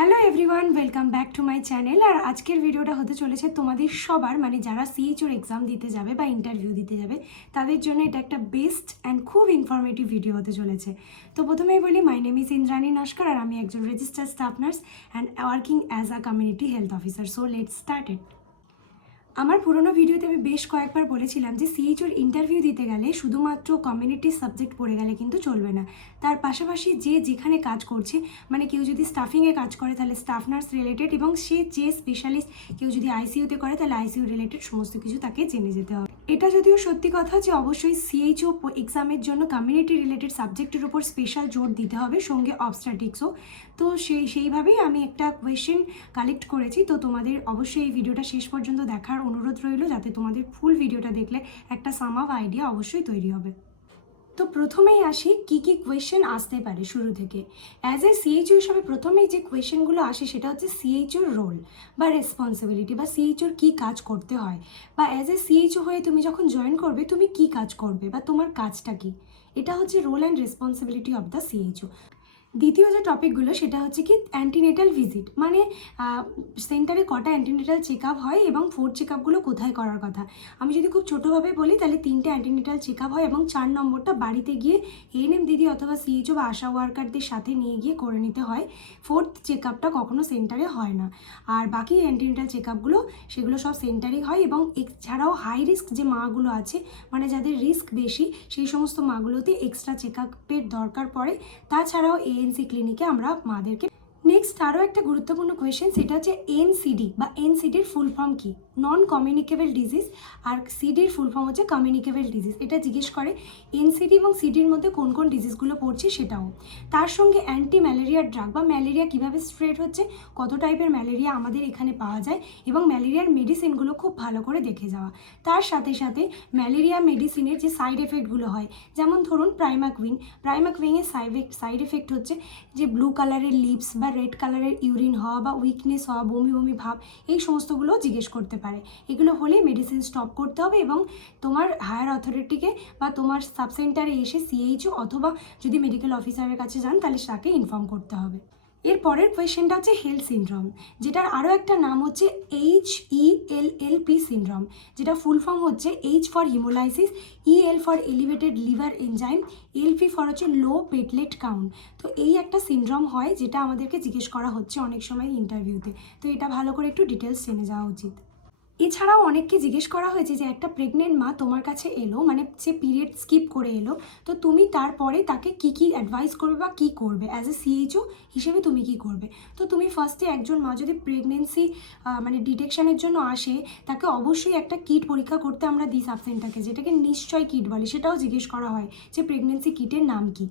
Hello everyone, welcome back to my channel. আর আজকের ভিডিওটা হতে চলেছে তোমাদের সবার, মানে যারা সিএইচওর এক্সাম দিতে যাবে বা ইন্টারভিউ দিতে যাবে তাদের জন্য এটা একটা বেস্ট অ্যান্ড খুব ইনফরমেটিভ ভিডিও হতে চলেছে। তো প্রথমেই বলি, my name is Indrani Naskar আর আমি একজন registered staff nurse and working as a community health officer. So let's start it. আমার পুরোনো ভিডিওতে আমি বেশ কয়েকবার বলেছিলাম যে সিএইচওর ইন্টারভিউ দিতে গেলে শুধুমাত্র কমিউনিটি সাবজেক্ট পড়ে গেলে কিন্তু চলবে না। তার পাশাপাশি যে যেখানে কাজ করছে, মানে কেউ যদি স্টাফিংয়ে কাজ করে তাহলে স্টাফ নার্স রিলেটেড, এবং সে যে স্পেশালিস্ট, কেউ যদি আইসিইউতে করে তাহলে আইসিইউ রিলেটেড সমস্ত কিছু তাকে জেনে যেতে হবে। এটা যদিও সত্যি কথা যে অবশ্যই সিএইচও এক্সামের জন্য কমিউনিটি রিলেটেড সাবজেক্টের উপর স্পেশাল জোর দিতে হবে, সঙ্গে অবস্ট্যাটিক্সও। তো সেইভাবেই আমি একটা কোয়েশ্চেন কালেক্ট করেছি। তো তোমাদের অবশ্যই এই ভিডিওটা শেষ পর্যন্ত দেখার অনুরোধ রইল, যাতে তোমাদের ফুল ভিডিওটা দেখলে একটা সাম অফ আইডিয়া অবশ্যই তৈরি হবে। তো প্রথমেই আসি কী কী কোয়েশ্চেন আসতে পারে শুরু থেকে। অ্যাজ এ সিএইচও হিসাবে প্রথমেই যে কোয়েশ্চেনগুলো আসে সেটা হচ্ছে সিএইচওর রোল বা রেসপন্সিবিলিটি, বা সিএইচওর কী কাজ করতে হয়, বা অ্যাজ এ সিএইচও হয়ে তুমি যখন জয়েন করবে তুমি কী কাজ করবে বা তোমার কাজটা কী। এটা হচ্ছে role and responsibility of the CHO. দ্বিতীয় যে টপিকগুলো সেটা হচ্ছে কি অ্যান্টিনেটাল ভিজিট, মানে সেন্টারে কটা অ্যান্টিনেটাল চেক আপ হয় এবং 4 চেক আপগুলো কোথায় করার কথা। আমি যদি খুব ছোটোভাবে বলি তাহলে 3টে অ্যান্টিনেটাল চেক আপ হয় এবং 4 নম্বরটা বাড়িতে গিয়ে এএনএম দিদি অথবা সিএইচও বা আশা ওয়ার্কারদের সাথে নিয়ে গিয়ে করে নিতে হয়। 4th চেক আপটা কখনো সেন্টারে হয় না। আর বাকি অ্যান্টিনেটাল চেক আপগুলো সেগুলো সব সেন্টারেই হয়। এবং এছাড়াও হাই রিস্ক যে মাগুলো আছে, মানে যাদের রিস্ক বেশি, সেই সমস্ত মাগুলোতে এক্সট্রা চেক আপের দরকার পড়ে। তাছাড়াও এএনসি ক্লিনিকে আমরা মাদেরকে। নেক্সট আরও একটা গুরুত্বপূর্ণ কোয়েশ্চেন, সেটা হচ্ছে এনসিডি বা এনসিডির ফুল ফর্ম কী। নন কমিউনিকেবল ডিজিজ, আর সিডির ফুল ফর্ম হচ্ছে কমিউনিকেবল ডিজিজ। এটা জিজ্ঞেস করে এনসিডি এবং সিডির মধ্যে কোন কোন ডিজিজগুলো পড়ছে সেটাও। তার সঙ্গে অ্যান্টি ম্যালেরিয়ার ড্রাগ বা ম্যালেরিয়া কীভাবে স্প্রেড হচ্ছে, কত টাইপের ম্যালেরিয়া আমাদের এখানে পাওয়া যায়, এবং ম্যালেরিয়ার মেডিসিনগুলো খুব ভালো করে দেখে যাওয়া। তার সাথে সাথে ম্যালেরিয়া মেডিসিনের যে সাইড এফেক্টগুলো হয়, যেমন ধরুন প্রাইমাকুইনের সাইড এফেক্ট হচ্ছে যে ব্লু কালারের লিপস বা রেড কালারের ইউরিন হওয়া বা উইকনেস হওয়া, বমি বমি ভাব, এই সমস্তগুলো জিজ্ঞেস করতে পারে। এগুলো হলেই মেডিসিন স্টপ করতে হবে এবং তোমার হায়ার অথরিটিকে বা তোমার সাব সেন্টারে এসে সিএইচও অথবা যদি মেডিকেল অফিসারের কাছে যান তাহলে তাকে ইনফর্ম করতে হবে। এর পরের কোয়েশ্চেনটা হচ্ছে হেল সিনড্রোম, যেটার আরও একটা নাম হচ্ছে HELLP সিনড্রোম, যেটা ফুল ফর্ম হচ্ছে H for haemolysis, EL for elevated liver enzyme, LP for হচ্ছে লো প্লেটলেট কাউন্ট। তো এই একটা সিনড্রোম হয় যেটা আমাদেরকে জিজ্ঞেস করা হচ্ছে অনেক সময় ইন্টারভিউতে। তো এটা ভালো করে একটু ডিটেলস জেনে যাওয়া উচিত। এছাড়াও অনেককে জিজ্ঞেস করা হয়েছে যে একটা প্রেগনেন্ট মা তোমার কাছে এলো, মানে সে পিরিয়ড স্কিপ করে এলো, তো তুমি তারপরে তাকে কি কি অ্যাডভাইস করবে বা কী করবে, অ্যাজ এ সিএইচও হিসেবে তুমি কি করবে। তো তুমি ফার্স্টে একজন মা যদি প্রেগনেন্সি মানে ডিটেকশনের জন্য আসে, তাকে অবশ্যই একটা কিট পরীক্ষা করতে আমরা দিই সাব সেন্টারকে, যেটাকে নিশ্চয় কিট বলে, সেটাও জিজ্ঞেস করা হয় যে প্রেগনেন্সি কিটের নাম কী।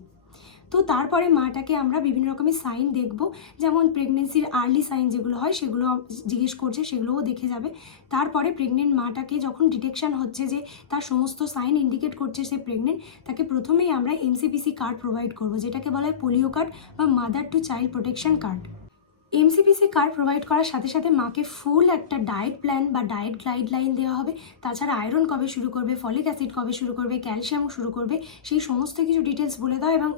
তো তারপরে মাটাকে আমরা বিভিন্ন রকমের সাইন দেখব, যেমন প্রেগনেন্সির আর্লি সাইন যেগুলো হয় সেগুলো জিজ্ঞেস করছে, সেগুলোও দেখে যাবে। তারপরে প্রেগনেন্ট মাটাকে যখন ডিটেকশন হচ্ছে যে তার সমস্ত সাইন ইন্ডিকেট করছে সে প্রেগনেন্ট, তাকে প্রথমেই আমরা এমসিপিসি কার্ড প্রোভাইড করব, যেটাকে বলা হয় পোলিও কার্ড বা mother to child protection card. MCPC card provide করার সাথে সাথে মাকে ফুল একটা ডায়েট প্ল্যান বা ডায়েট গাইডলাইন দেওয়া হবে। তাছাড়া আয়রন কবে শুরু করবে, ফলিক অ্যাসিড কবে শুরু করবে, ক্যালসিয়াম শুরু করবে, সেই সমস্ত কিছু ডিটেলস বলে দেওয়া, এবং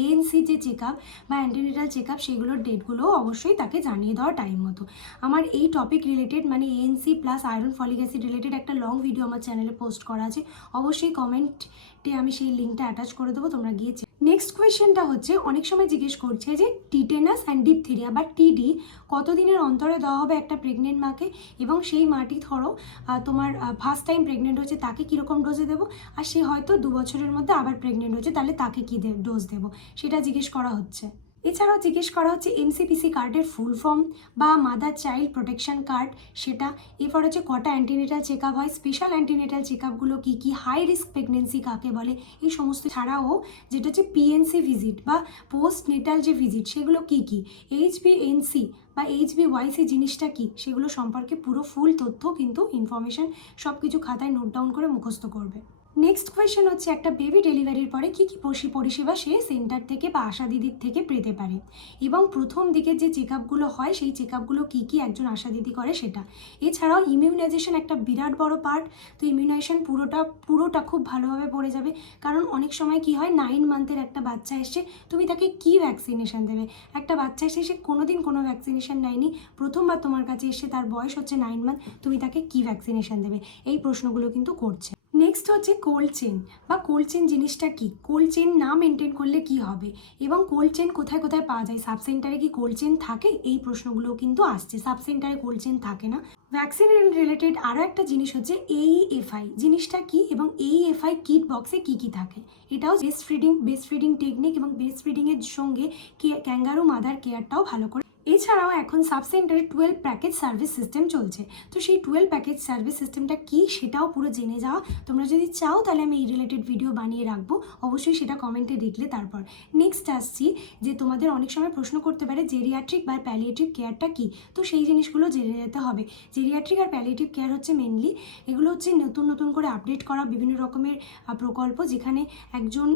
এএনসি যে চেক আপ বা অ্যান্টিনেটাল চেক আপ সেগুলোর ডেটগুলোও অবশ্যই তাকে জানিয়ে দেওয়া টাইম মতো। আমার এই টপিক রিলেটেড, মানে ANC plus iron folic acid related একটা লং ভিডিও আমার চ্যানেলে পোস্ট করা আছে, অবশ্যই কমেন্টে আমি সেই লিঙ্কটা অ্যাটাচ করে দেবো, তোমরা গিয়ে। নেক্সট কোয়েশ্চেনটা হচ্ছে অনেক সময় জিজ্ঞেস করছে যে টিটেনাস অ্যান্ড ডিপথেরিয়া বা টিডি কতদিনের অন্তরে দেওয়া হবে একটা প্রেগনেন্ট মাকে, এবং সেই মাটি ধরো তোমার ফার্স্ট টাইম প্রেগনেন্ট হচ্ছে তাকে কীরকম ডোজে দেবো, আর সে হয়তো 2 বছরের মধ্যে আবার প্রেগনেন্ট হচ্ছে তাহলে তাকে কী ডোজ দেবো, সেটা জিজ্ঞেস করা হচ্ছে। এছাড়াও জিজ্ঞেস করা হচ্ছে এমসিপিসি কার্ডের ফুল ফর্ম বা মাদার চাইল্ড প্রোটেকশন কার্ড, সেটা। এরপর হচ্ছে কটা অ্যান্টিনেটাল চেক আপ হয়, স্পেশাল অ্যান্টিনেটাল চেক আপগুলো কী কী, হাই রিস্ক প্রেগনেন্সি কাকে বলে, এই সমস্ত। ছাড়াও যেটা হচ্ছে পিএনসি ভিজিট বা পোস্ট নেটাল যে ভিজিট সেগুলো কী কী, HbNc বা HbYc জিনিসটা কী, সেগুলো সম্পর্কে পুরো ফুল তথ্য কিন্তু ইনফরমেশান সব কিছু খাতায় নোট ডাউন করে মুখস্থ করবে। নেক্সট কোয়েশ্চেন হচ্ছে একটা বেবি ডেলিভারির পরে কী কী পরিষেবা সে সেন্টার থেকে বা আশা দিদির থেকে পেতে পারে, এবং প্রথম দিকে যে চেক আপগুলো হয় সেই চেক আপগুলো কী কী একজন আশা দিদি করে সেটা। এছাড়াও ইমিউনাইজেশন একটা বিরাট বড় পার্ট, তো ইমিউনাইজেশন পুরোটা খুব ভালোভাবে পড়ে যাবে। কারণ অনেক সময় কি হয়, 9 মান্থের একটা বাচ্চা এসছে, তুমি তাকে কী ভ্যাকসিনেশন দেবে? একটা বাচ্চা এসে সে কোনোদিন কোনো ভ্যাকসিনেশন নেয়নি, প্রথমবার তোমার কাছে এসে তার বয়স হচ্ছে 9 মান্থ, তুমি তাকে কী ভ্যাকসিনেশন দেবে? এই প্রশ্নগুলো কিন্তু করছে। নেক্সট হচ্ছে কোল্ড চেন বা কোল্ড চেন জিনিসটা কি, কোল্ড চেন না মেনটেন করলে কি হবে, এবং কোল্ড চেন কোথায় কোথায় পাওয়া যায়, সাব সেন্টারে কি কোল্ড চেন থাকে, এই প্রশ্নগুলোও কিন্তু আসছে। সাব সেন্টারে কোল্ড চেন থাকে না। ভ্যাকসিন রিলেটেড আরও একটা জিনিস হচ্ছে AEFI জিনিসটা কি, এবং AEFI কিট বক্সে কি কি থাকে। এটাও বেস্ট ফিডিং টেকনিক এবং বেস্ট ফিডিংয়ের সঙ্গে ক্যাঙ্গারু মাদার কেয়ারটাও ভালো করে। এছাড়াও এখন সাব সেন্টারে 12 প্যাকেজ সার্ভিস সিস্টেম চলছে, তো সেই 12 প্যাকেজ সার্ভিস সিস্টেমটা কি সেটাও পুরো জেনে যাওয়া। তোমরা যদি চাও তাহলে আমি এই রিলেটেড ভিডিও বানিয়ে রাখবো, অবশ্যই সেটা কমেন্টে লিখলে। তারপর নেক্সট আসছি যে তোমাদের অনেক সময় প্রশ্ন করতে পারে জেরিয়াট্রিক বা প্যালিয়েটিভ কেয়ারটা কি, তো সেই জিনিসগুলো জেনে যেতে হবে। জেরিয়াট্রিক আর প্যালিয়েটিভ কেয়ার হচ্ছে মেনলি, এগুলো হচ্ছে নতুন নতুন করে আপডেট করা বিভিন্ন রকমের প্রকল্প, যেখানে একজন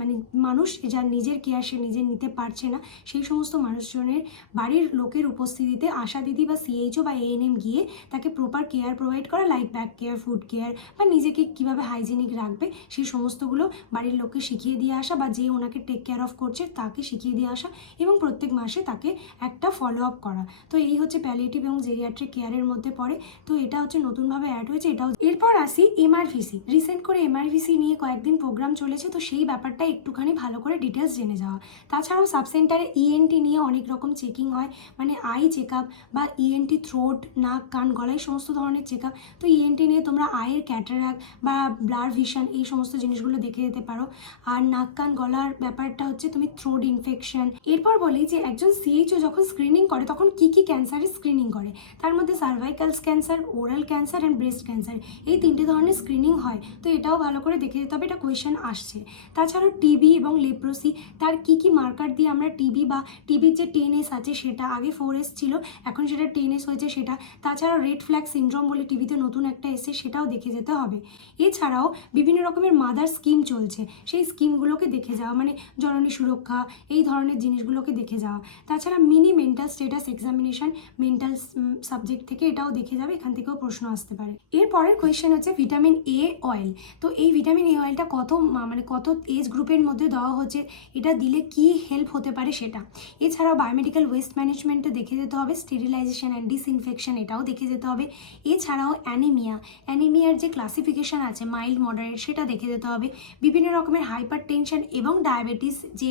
মানে মানুষ যার নিজের কেয়ার সে নিজে নিতে পারছে না, সেই সমস্ত মানুষজনের বাড়ির লোকের উপস্থিতিতে আশা দিদি বা CHO বা ANM গিয়ে তাকে প্রপার কেয়ার প্রোভাইড করা, like back care, food care, বা নিজেকে কীভাবে হাইজেনিক রাখবে সেই সমস্তগুলো বাড়ির লোককে শিখিয়ে দিয়ে আসা, বা যে ওনাকে টেক কেয়ার অফ করছে তাকে শিখিয়ে দিয়ে আসা, এবং প্রত্যেক মাসে তাকে একটা ফলো আপ করা। তো এই হচ্ছে প্যালিয়েটিভ এবং জেরিয়াট্রিক কেয়ারের মধ্যে পড়ে, তো এটা হচ্ছে নতুনভাবে অ্যাড হয়েছে এটাও। এরপর আসি MRVC। রিসেন্ট করে MRVC নিয়ে কয়েকদিন প্রোগ্রাম চলেছে, তো সেই ব্যাপারটা একটুখানি ভালো করে ডিটেলস জেনে যাওয়া। তাছাড়াও সাব সেন্টারে ENT নিয়ে অনেক রকম চেকিং হয়, মানে আই চেক আপ বা ENT থ্রোট, নাক, কান, গলা, এই সমস্ত ধরনের চেক আপ। তো ENT নিয়ে তোমরা আয়ের ক্যাটারাক্ট বা ব্লার ভিশন এই সমস্ত জিনিসগুলো দেখে যেতে পারো। আর নাক, কান, গলার ব্যাপারটা হচ্ছে তুমি থ্রোট ইনফেকশন। এরপর বলি যে একজন CHO যখন স্ক্রিনিং করে তখন কি কি ক্যান্সারের স্ক্রিনিং করে, তার মধ্যে cervical cancer, oral cancer and breast cancer, এই 3টে ধরনের স্ক্রিনিং হয়। তো এটাও ভালো করে দেখে যেতে হবে, এটা কোয়েশ্চেন আসছে। তাছাড়াও TB এবং লেপ্রোসি, তার কি কি মার্কার দিয়ে আমরা TB বা TBর যে 10S আছে সেটা, আগে 4S ছিল এখন সেটা 10S হয়েছে সেটা। তাছাড়াও রেড ফ্ল্যাগ সিনড্রোম বলে টিভিতে নতুন একটা এসে, সেটাও দেখে যেতে হবে। এছাড়াও বিভিন্ন রকমের মাদার স্কিম চলছে, সেই স্কিমগুলোকে দেখে যাওয়া, মানে জননী সুরক্ষা, এই ধরনের জিনিসগুলোকে দেখে যাওয়া। তাছাড়া mini mental status examination mental subject থেকে, এটাও দেখে যাবে, এখান থেকেও প্রশ্ন আসতে পারে। এরপরের কোয়েশ্চেন হচ্ছে ভিটামিন A অয়েল। তো এই ভিটামিন A অয়েলটা কত এজ গ্রুপের মধ্যে দেওয়া হচ্ছে, এটা দিলে কি হেল্প হতে পারে সেটা। এছাড়াও বায়োমেডিক্যাল ওয়েস্ট ম্যানেজমেন্টে দেখে যেতে হবে, স্টেরিলাইজেশন অ্যান্ড ডিসইনফেকশন এটাও দেখে যেতে হবে। এছাড়াও অ্যানিমিয়ার যে ক্লাসিফিকেশন আছে মাইল্ড মডারেট, সেটা দেখে যেতে হবে। বিভিন্ন রকমের হাইপার টেনশন এবং ডায়াবেটিস যে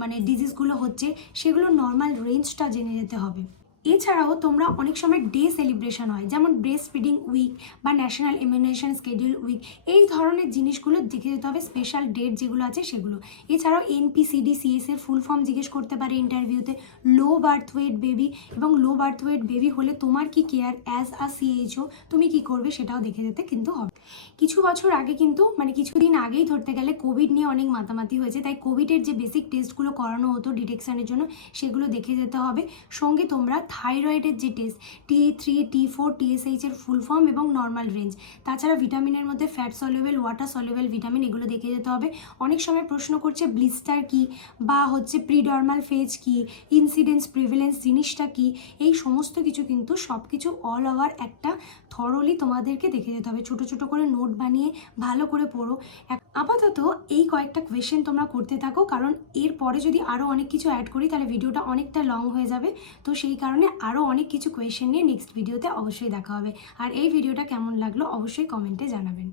মানে ডিজিজগুলো হচ্ছে সেগুলো নর্মাল রেঞ্জটা জেনে যেতে হবে। এছাড়াও তোমরা অনেক সময় ডে সেলিব্রেশন হয়, যেমন ব্রেস্ট ফিডিং উইক বা ন্যাশনাল ইমিউনেশন স্কেডিউল উইক, এই ধরনের জিনিসগুলো দেখে যেতে হবে, স্পেশাল ডেট যেগুলো আছে সেগুলো। এছাড়াও NPCD/CS এর ফুল ফর্ম জিজ্ঞেস করতে পারে ইন্টারভিউতে। লো বার্থ ওয়েট বেবি, এবং লো বার্থ ওয়েট বেবি হলে তোমার কি কেয়ার অ্যাজ আ CHO, তুমি কি করবে সেটাও দেখে যেতে কিন্তু হবে। কিছু বছর আগে কিন্তু, মানে কিছুদিন আগেই ধরতে গেলে, কোভিড নিয়ে অনেক মাতামাতি হয়েছে, তাই কোভিডের যে বেসিক টেস্টগুলো করানো হতো ডিটেকশানের জন্য সেগুলো দেখে যেতে হবে। সঙ্গে তোমরা থাইরয়েডের যে টেস্ট T3, T4, TSH এর ফুল ফর্ম এবং নর্মাল রেঞ্জ, তাছাড়া ভিটামিনের মধ্যে fat soluble, water soluble vitamin, এগুলো দেখে যেতে হবে। অনেক সময় প্রশ্ন করছে ব্লিস্টার কি, বা হচ্ছে প্রিডার্মাল ফেজ কি, ইনসিডেন্স প্রিভেলেন্স জিনিসটা কি, এই সমস্ত কিছু কিন্তু সব কিছু অল ওভার একটা থরলি তোমাদেরকে দেখে যেতে হবে। ছোটো ছোটো করে নোট বানিয়ে ভালো করে পড়ো। আপাতত এই কয়েকটা কোয়েশ্চেন তোমরা করতে থাকো, কারণ এরপরে যদি আরও অনেক কিছু অ্যাড করি তাহলে ভিডিওটা অনেকটা লং হয়ে যাবে। তো সেই কারণে আরও অনেক কিছু কোয়েশ্চেন নিয়ে নেক্সট ভিডিওতে অবশ্যই দেখা হবে। আর এই ভিডিওটা কেমন লাগলো অবশ্যই কমেন্টে জানাবেন।